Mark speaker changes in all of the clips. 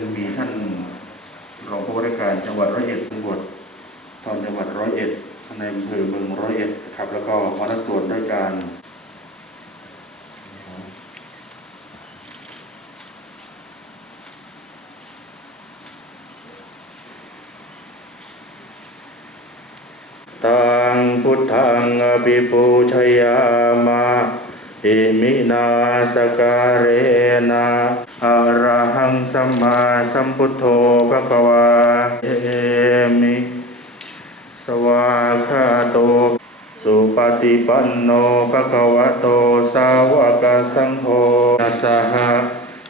Speaker 1: ซึ่งมีท่านรองผู้ว่าราชการจังหวัดร้อยเอ็ดตำรวจตอนจังหวัดร้อยเอ็ดในอำเภอเมืองร้อยเอ็ดครับ แล้วก็คณะส่วนราชการตังพุทธังอภิปูชยามาอิมินาสการเรนะ อรหังสัมมาสัมพุทโธภะคะวาเอมิ สวาคาโต สุปฏิปันโนภะคะวะโต สาวกสังโฆนะสห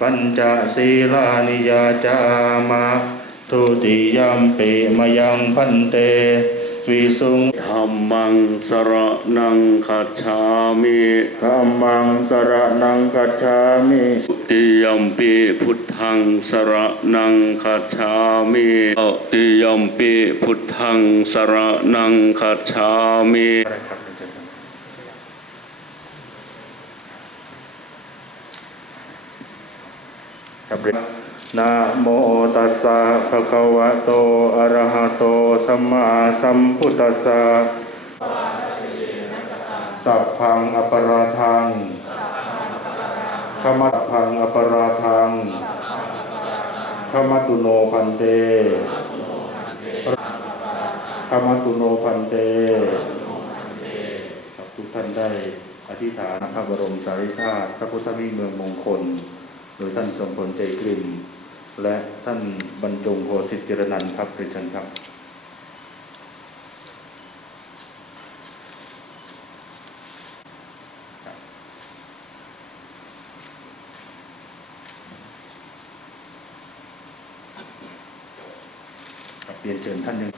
Speaker 1: ปัญจศีลานิยาจามะทุติยัมปิมยังพันเต วิสุง
Speaker 2: รรมังสรนังคัจฉามิ
Speaker 1: ธัมมังสรนังกัจฉามิ
Speaker 2: ติยัมปิพุทธังสรนังคัจฉามิติยัมปิพุทธังสรนังคัจฉามิ
Speaker 1: อะไรครับ นะโมตัสสะภะคะวะโต อะระหะโต สัมมาสัมพุทธัสสะ สัพพังอปราทังขมัตพังอปราทังขมัตุโนพันเตขมัตุโนพันเตครับทุกท่านได้อธิษฐานพระบรมสารีธาตุพระพุทธมีเมืองมงคลโดยท่านทรงพลใจกลิ่ม และท่านบรรจงโคสิทธิจิรนันท์ครับเรียนเชิญครับครับเรียนเชิญท่านยัง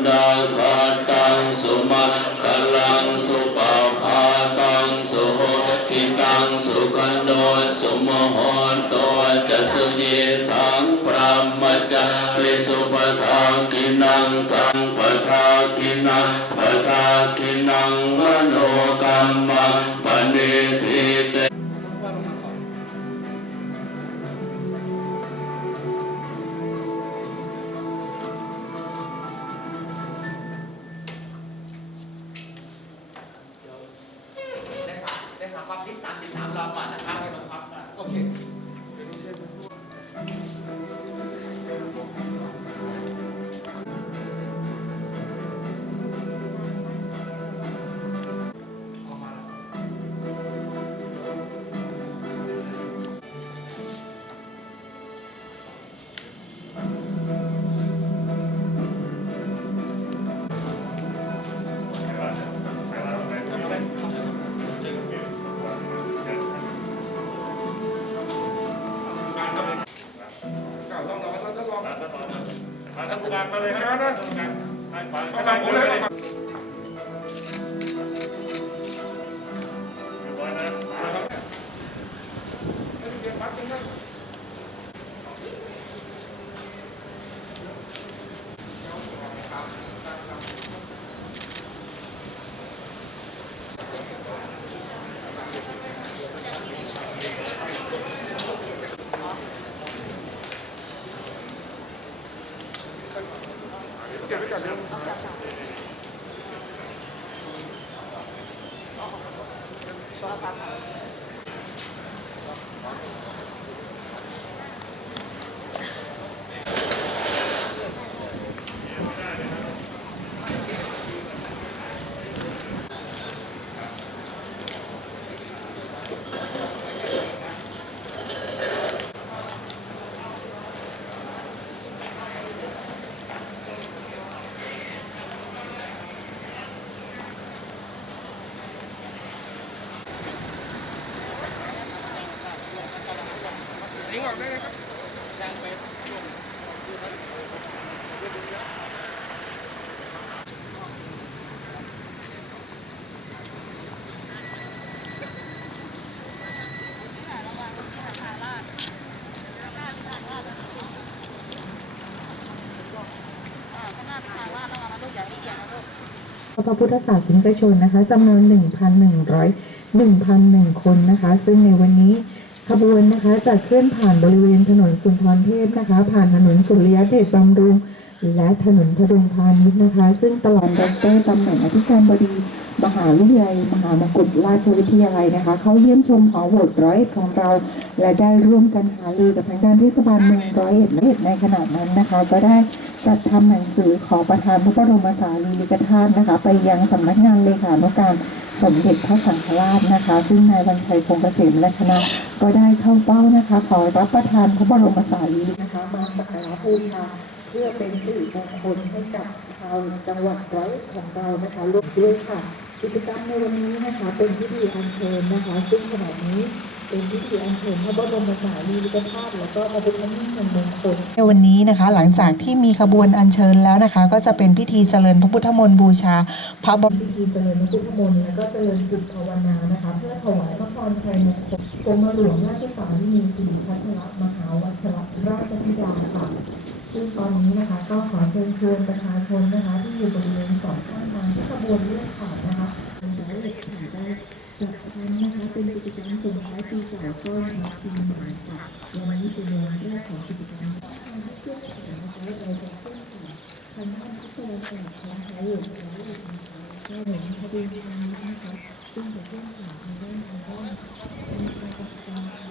Speaker 2: งกังปทากินังปทากินังมโนกรรมังา
Speaker 3: ทำงานมาเลยครับทำงานไปฟังผมเลย 好好好，稍等。 ออกได้เลยครับ
Speaker 4: พระพุทธศาสนิกชนนะคะจำนวน 1,100 1,001 คนนะคะ ซึ่งในวันนี้ ขบวนนะคะจะเคลื่อนผ่านบริเวณถนนสุนทรเทพนะคะ ผ่านถนนสุริยเดชบำรุงและถนนพดุงพาณิชย์นะคะ ซึ่งตลอดดรตำแหน่งอธิการบดี มหาวิทยาลัย มหามงกุฎราชวิทยาลัยนะคะ เขาเยี่ยมชมหอโหวตร้อยเอ็ดของเรา และได้ร่วมกันหารือกับทางด้านเทศบาลเมืองร้อยเอ็ดและในขณะนั้นนะคะ ก็ได้จัดทำหนังสือขอประทานพระบรมสารีริกธาตุนะคะ ไปยังสำนักงานเลขานุการสมเด็จพระสังฆราชนะคะ ซึ่งนายวันชัยคงเกษมและคณะก็ได้เข้าเป้านะคะ ขอรับประทานพระบรมสารีริกธาตุนะคะมาสักการะบูชาเพื่อเป็นสิริมงคลให้กับชาวจังหวัดร้อยของเรานะคะร่วมด้วยค่ะ กิจกรรมในวันนี้นะคะ เป็นพิธีอัญเชิญนะคะ ซึ่งขณะนี้เป็นพิธีอัญเชิญพระบรมสารีริกธาตุแล้วก็พระพุทธมงคลมงคลในวันนี้นะคะ หลังจากที่มีขบวนอัญเชิญแล้วนะคะ ก็จะเป็นพิธีเจริญพระพุทธมนต์บูชา พระบรมพิธีเจริญพระพุทธมนต์แล้วก็เจริญจิตภาวนานะคะ เพื่อถวายพระพรชัยมงคลกรมหลวงราชสารีนีสิริพัชรมหาวัชรราชธิดาค่ะ ซึ่งตอนนี้นะคะ ก็ขอเชิญชวนประชาชนนะคะ ที่อยู่บริเวณสองข้างทางที่ขบวนเลื่อนผ่านนะคะเป็นร้อยเอ็ดผ่านได้จัดทำนะคะเป็นกิจกรรมส่งท้ายปีเก่าต้อนรับปีใหม่ค่ะวันนี้เป็นวันแรกของกิจกรรมทางที่เคลื่อนผ่านนะคะเราจะเคลื่อนผ่านทางด้านที่ตะวันออกของไทยอยู่ร้อยเอ็ดนะคะก็เห็นพอดีทางนี้นะคะซึ่งจะเคลื่อนผ่านทางด้านทางด้านมีการจัดการ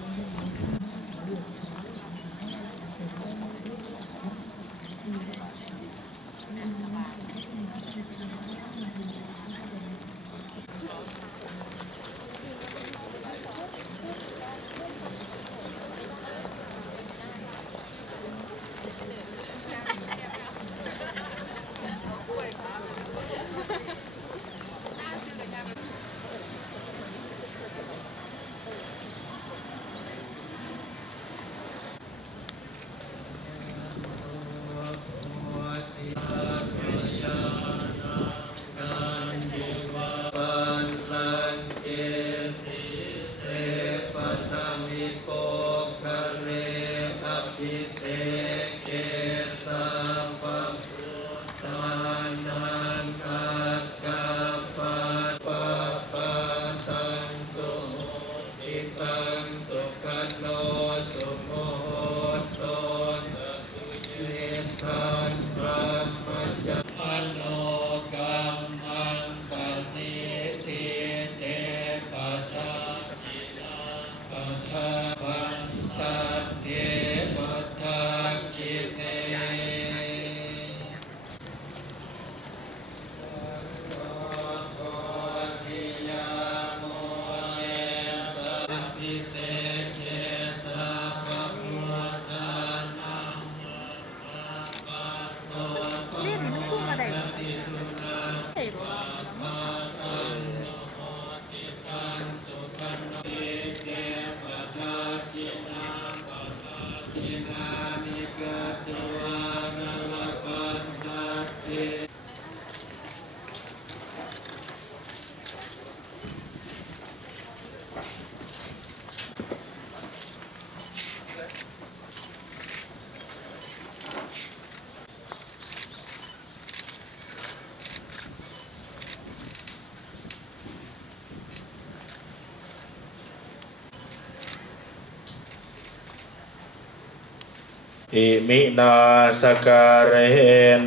Speaker 4: อิ
Speaker 2: มินาสกา
Speaker 1: รเร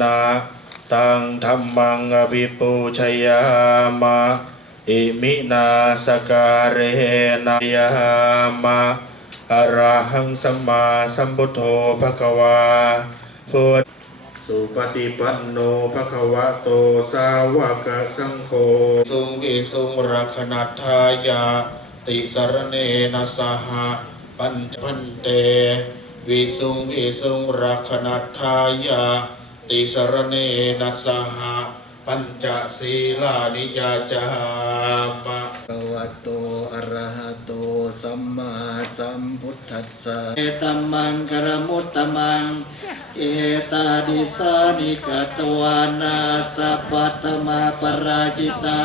Speaker 1: นะตังธรรมังอภิปูชยามะอิมินาสการเรนะยามะอะระหังสัมมาสัมพุทโธภะคะวาพุทสุปฏิปันโนภะคะวะโตสาวกสังโฆสุงวิสุงรักขณัทายาติสรเนนะสหปัญจพันเต วิสุงวิสุงรักขณัทายา ติสรเนนะสหปัญจศีลานิยาจามะ
Speaker 2: ภะวะโตอะระหะโตสัมมาสัมพุทธัสสะเอตัมมังกรมุตตมัง เอตาดิสานิกตวานาสัพพตมาปราจิตา